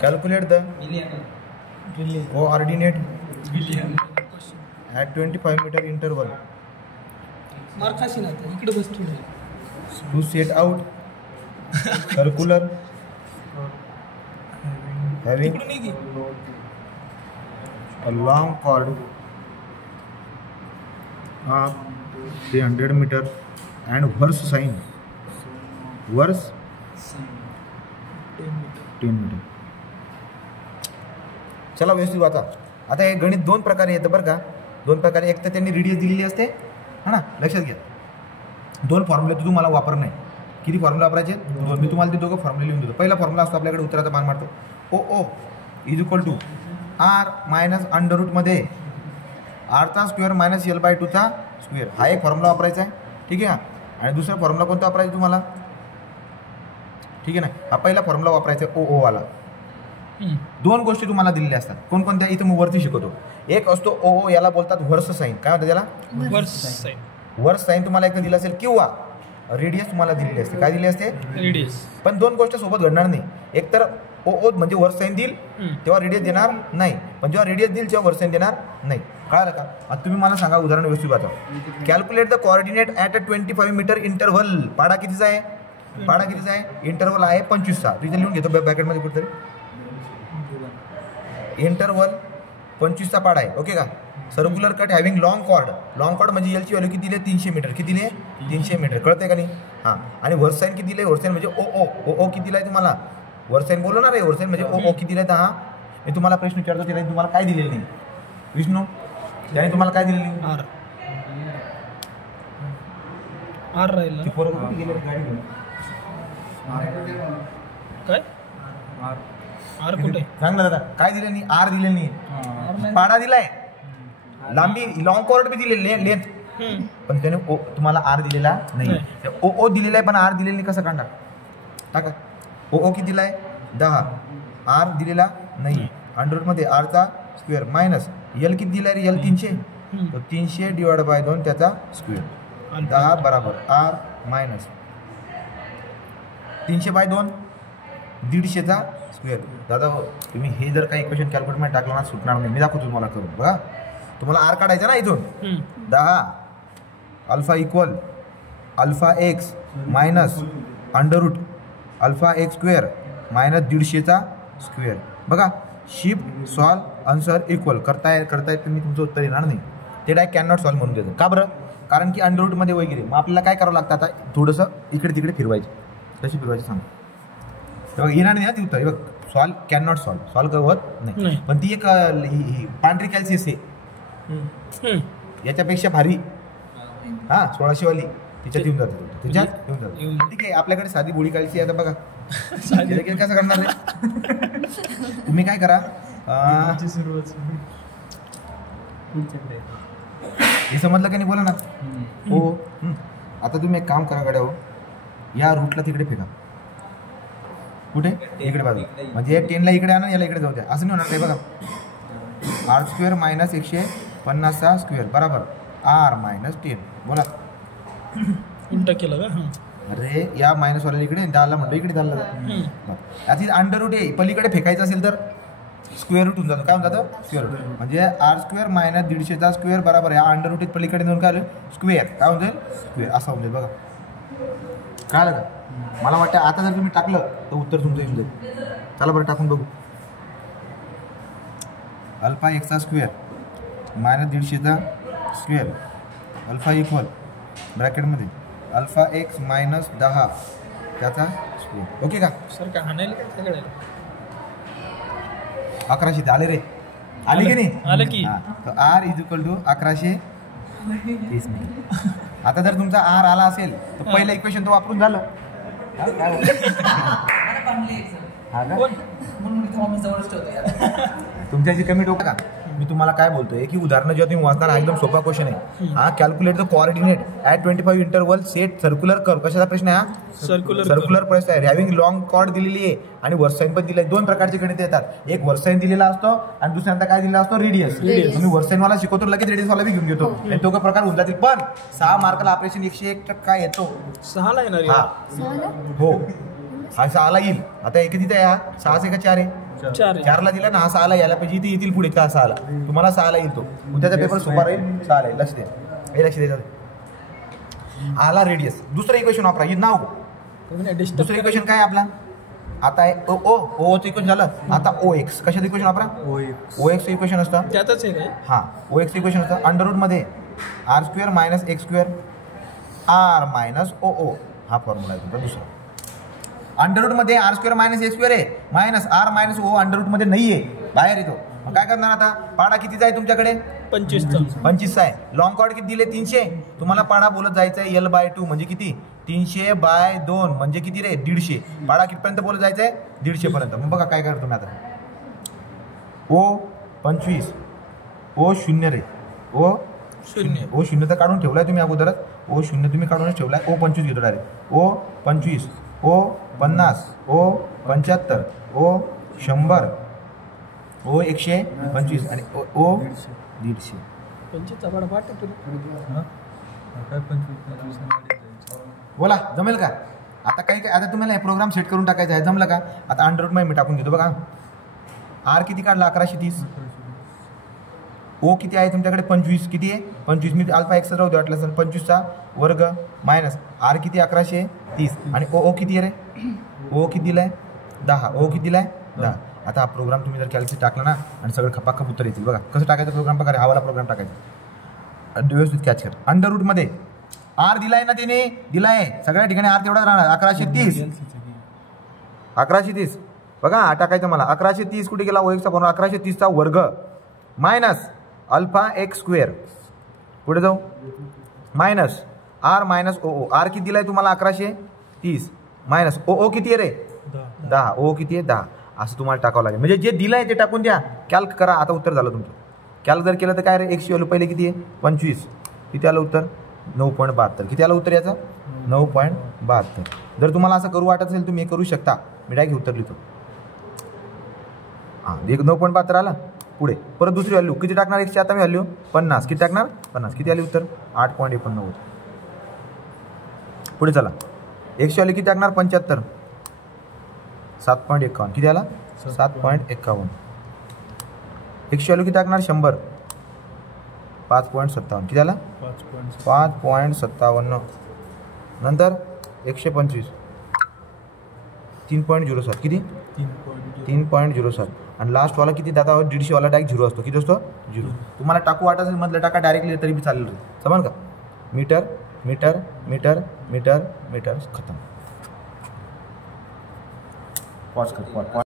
Calculate the coordinate at 25 meter interval to set out circular having a long chord of 300 meter and verse sign 10 meter. चला व्यवस्थित वाचा. आता हे गणित दोन प्रकारे येतं बरं का. दोन प्रकारे, एक तर त्यांनी रेडियस दिलेली असते हा ना, लक्षात घ्या. दोन फॉर्म्युले तर तुम्हाला वापर नाही. किती फॉर्म्युला वापरायचे? दोन. मी तुम्हाला ते दोघं फॉर्म्युले लिहून देतो. पहिला फॉर्म्युला असतो आपल्याकडे उत्तराचा मान मारतो O O is equal to R minus under रूटमध्ये आरचा स्क्वेअर मायनस L/2चा स्क्वेअर. हा एक फॉर्म्युला वापरायचा आहे, ठीक आहे. आणि दुसरा फॉर्म्युला कोणता वापरायचा तुम्हाला, ठीक आहे ना. हा पहिला फॉर्म्युला वापरायचा ओ ओ वाला. दोन गोष्टी तुम्हाला दिलेल्या असतात. कोणकोणत्या इथं मी वरती शिकवतो. एक असतो ओ ओ, याला बोलतात वर्स साईन. काय म्हणतात त्याला? वर्स साईन तुम्हाला एक दिलं असेल, किंवा रेडियस तुम्हाला दिलेली असते. काय दिली असते? रेडियस. पण दोन गोष्टी सोबत घडणार नाही. एक तर ओ ओ म्हणजे वर्स साईन देईल तेव्हा रेडियस देणार नाही, पण जेव्हा रेडियस देईल तेव्हा वर्स साईन देणार नाही. कळलं का? आता तुम्ही मला सांगा, उदाहरण व्यवस्थित वाचा. Calculate the coordinate at a 25 metre interval. पाडा कितीचा आहे? पाडा कितीचा आहे? इंटरव्हल आहे 25चा. तिथे लिहून घेतो ब्रॅकेटमध्ये कुठेतरी. इंटरव्हल 25चा पाडा आहे, ओके का. Circular cut having long chord. Long chord म्हणजे एलची व्हॅल्यू किती दिली? 300 मीटर. किती दिली? 300 मीटर. कळतंय का नाही? हां. आणि वर्स साईन किती दिले? वर्स साईन म्हणजे ओ ओ. ओ ओ किती आहे तुम्हाला? वर्स साईन बोलणार आहे. वर्स साईन म्हणजे ओ ओ किती दिले? हा मी तुम्हाला प्रश्न विचारतो, त्याने तुम्हाला काय दिलेलं नाही विष्णू? त्याने तुम्हाला काय दिलेलं नाही? आर राहिलं. काय आर कुठे? सांग ना दादा, काय दिले नाही? आर दिले नाही. पाडा दिलाय, लांबी लॉंग कॉर्ड बी दिलेली लेंथ, पण त्याने ओ तुम्हाला आर दिलेला नाही. ओ ओ दिलेला आहे पण आर दिलेला नाही. कसं काढणार? टाका. ओ ओ किती दिलाय? 10. आर दिलेला नाही. अंडररूटमध्ये आरचा स्क्वेअर मायनस एल किती दिलाय रे? एल 300. तो 300 डिवाइड बाय 2 त्याचा स्क्वेअर. 10 बराबर आर मायनस 300 बाय 2 150चा स्क्वेअर. दादा तुम्ही हे जर काही इक्वेशन कॅल्क्युलेटमध्ये टाकलं ना, सुटणार नाही. मी दाखवतो तुम्हाला करून. बघा, तुम्हाला आर काढायचा ना इथून. 10 alpha equal alpha X minus under root alpha X square minus 150चा स्क्वेअर. बघा, शिफ्ट सॉल्व आन्सर इक्वल करताय तुम्ही, तुमचं उत्तर येणार नाही. ते डायरेक्ट कॅन नॉट सॉल्व म्हणून देतं. का बरं? कारण की अंडररूटमध्ये वगैरे मग आपल्याला काय करावं लागतं? आता थोडंसं इकडे तिकडे फिरवायचे. कशी फिरवायची सांग. बघ, येणार नाही ना ती उत्तर. बघ, सॉल्व कॅन नॉट सॉल्व होत नाही. पण ती एक पांढरी कॅल्सियस आहे, याच्यापेक्षा भारी. हां, 1600 वाली तिच्यात येऊन जाते. तिच्यात येऊन जाते. ठीक आहे, आपल्याकडे साधी बोळी काळची आता बघा. कसं करणार आहे? तुम्ही काय करा, हे समजलं का नाही? बोला ना. हो. आता तुम्ही एक काम करा, गाड्या हो, या रूटला तिकडे फेका. कुठे? इकडे बाजू. म्हणजे 10ला इकडे आणा, याला इकडे जाऊ द्या. असं नाही होणार. ते बघा, आर स्क्वेअर मायनस 150चा स्क्वेअर बरोबर आर मायनस 10. बोला. उलटा केलं का? अरे या मायनस वाला इकडे, 10ला म्हटलं इकडे 10ला. आता अंडर रूट आहे, पलीकडे फेकायचं असेल तर स्क्वेअर रूट होऊन जातो. काय होऊन जातं? Square root. म्हणजे आर स्क्वेअर मायनस 150चा स्क्वेअर बरोबर या अंडर रूट पलीकडे जाऊन काय स्क्वेअर. काय होऊन जाईल? स्क्वेअर. असं होऊन जाईल. बघा, काय आलं का? मला वाटतं आता जर तुम्ही टाकलं तर उत्तर तुमचं येऊन जाईल. चला बरं, टाकून बघू. अल्फा एक्सचा स्क्वेअर मायनस 150चा स्क्वेअर अल्फा इक्वल ब्रॅकेटमध्ये अल्फा एक्स मायनस 10 त्याचा स्क्वेअर. ओके का सर? काय हाणायला काय सगळं? 1100 आले रे. आले की नाही? आलं की. R is equal to 1130 minute. आता जर तुमचा आर आला असेल तर पहिलं इक्वेशन तो वापरून झालं. तुमच्याशी कमी डोकं का? मी तुम्हाला काय बोलतोय की उदाहरणं जेव्हा तुम्ही वाचणार, एकदम सोपा क्वेश्चन आहे हा. Calculate the coordinate at 25 interval set circular curve. कशाचा प्रश्न आहे हा? सर्क्युलर प्रश्न आहे. हॅव्हिंग लॉंग कॉर्ड दिलेली आहे आणि वर्स साईन पण दिले. दोन प्रकारचे गणित येतात. एक वर्स साईन दिलेला असतो आणि दुसऱ्यांदा काय दिलेला असतो? रेडियस. तुम्ही वर्स साईन वाला शिकवतो, लगेच रेडियस वाला बी घेऊन घेतो. आणि दोघं प्रकार होऊन जातील. पण 6 मार्काला ऑपरेशन 101% येतो. 6ला येणार. हो, हा 6ला येईल. आता हे किती आहे, हा 6 का 4 आहे, 4 आहे. 4ला दिला ना, हा 6ला यायला पाहिजे. इथे येतील पुढे का 6ला, तुम्हाला 6ला येईल तो. उद्याचा पेपर सोपा राहील. 6ला येईल. लक्ष द्या, हे लक्ष द्यायचं. आला रेडियस. दुसरं इक्वेशन वापरा, हे नाव. दुसरं इक्वेशन काय आहे आपला, आता आहे ओचं इक्वेशन झालं. आता OX कशाचं इक्वेशन वापरा, OX इक्वेशन असतं. त्यातच आहे काय? हां, OX इक्वेशन असतं अंडर रूटमध्ये r² - x² r - OO. हा फॉर्म्युला आहे तुमचा दुसरा. अंडर रूटमध्ये r² - x² आहे, मायनस r - O अंडर रूटमध्ये नाही आहे, बाहेर येतो. मग काय करणार आता, पाडा कितीचा आहे तुमच्याकडे, 25चा आहे. लॉंग कॉर्ड किती दिले, 300. तुम्हाला पाडा बोलत जायचं आहे L/2 म्हणजे किती, 300/2 म्हणजे किती रे, 150. पाडा कितपर्यंत बोलत जायचं आहे, 150 पर्यंत. मग बघा काय करतो तुम्ही आता, O 25, O 0 रे, O 0 तर काढून ठेवलाय तुम्ही अगोदरच. O 0 तुम्ही काढूनच ठेवलाय. O 25 घेतो direct. O 25, O 50, O 75, O 100, O 125 आणि O 150. 25चा पाडा पाठ बोला, जमेल का. आता काही आता तुम्हाला हे प्रोग्राम सेट करून टाकायचा आहे, जमलं का. आता अंडर रूटमध्ये मी टाकून घेतो बघा. R किती काढला, 1130. O किती आहे तुमच्याकडे, 25. किती आहे 25, मी अल्फा एक्स राहू दे वाटलं सर. 25चा वर्ग मायनस R किती, 1130. आणि O किती आहे रे, O किती दिलाय, 10. O किती दिलाय, 10. आता हा प्रोग्राम तुम्ही जर कॅल्सी टाकला ना, आणि सगळं खपाखप उत्तर येतील. बघा कसं टाकायचं प्रोग्राम, प्रकारे हवाला प्रोग्राम टाकायचा. व्यवस्थित कॅच कर. अंडर रूटमध्ये R दिलाय ना, त्याने दिलाय सगळ्या ठिकाणी R तेवढाच राहणार. 1130 बघा, टाकायचं मला. 1130 कुठे गेला, OXचा फॉर्म्युला 1130चा वर्ग मायनस अल्फा x². पुढे जाऊ, मायनस R - OO. R किती दिलाय तुम्हाला, 1130 मायनस OO किती आहे रे, 10. O किती आहे, 10. असं तुम्हाला टाकावं लागेल. म्हणजे जे दिलंय ते टाकून द्या, कॅल्क करा. आता उत्तर झालं तुमचं. कॅल्क जर केलं तर काय रे, x ची व्हॅल्यू पहिले किती आहे, 25. किती आलं उत्तर, 9.72. किती आलं उत्तर याचं, 9.72. जर तुम्हाला असं करू वाटत असेल तुम्ही हे करू शकता. मी डायरेक्ट उत्तर लिहितो. हां, 9.72 आला. पुढे परत दुसरी व्हॅल्यू किती टाकणार, x ची आता मी व्हॅल्यू 50. किती टाकणार, 50. किती आली उत्तर, 8.89. पुढे चला, x ची व्हॅल्यू किती टाकणार, 75. 7.51. किती आला, 7.51. x ची व्हॅल्यू किती टाकणार, 100. 5.57. किती आला, 5.57. नंतर 125, 3.07. किती, 3.07. आणि लास्ट वाला किती दादा, 150 वाला डायरेक्ट 0 असतो. किती असतो, 0. तुम्हाला टाकू वाटत असेल मधलं टाका, डायरेक्टली तरी बी चालेल रे, समज का. Metre metre metre metre metre खतम. पॉज कर, पॉज.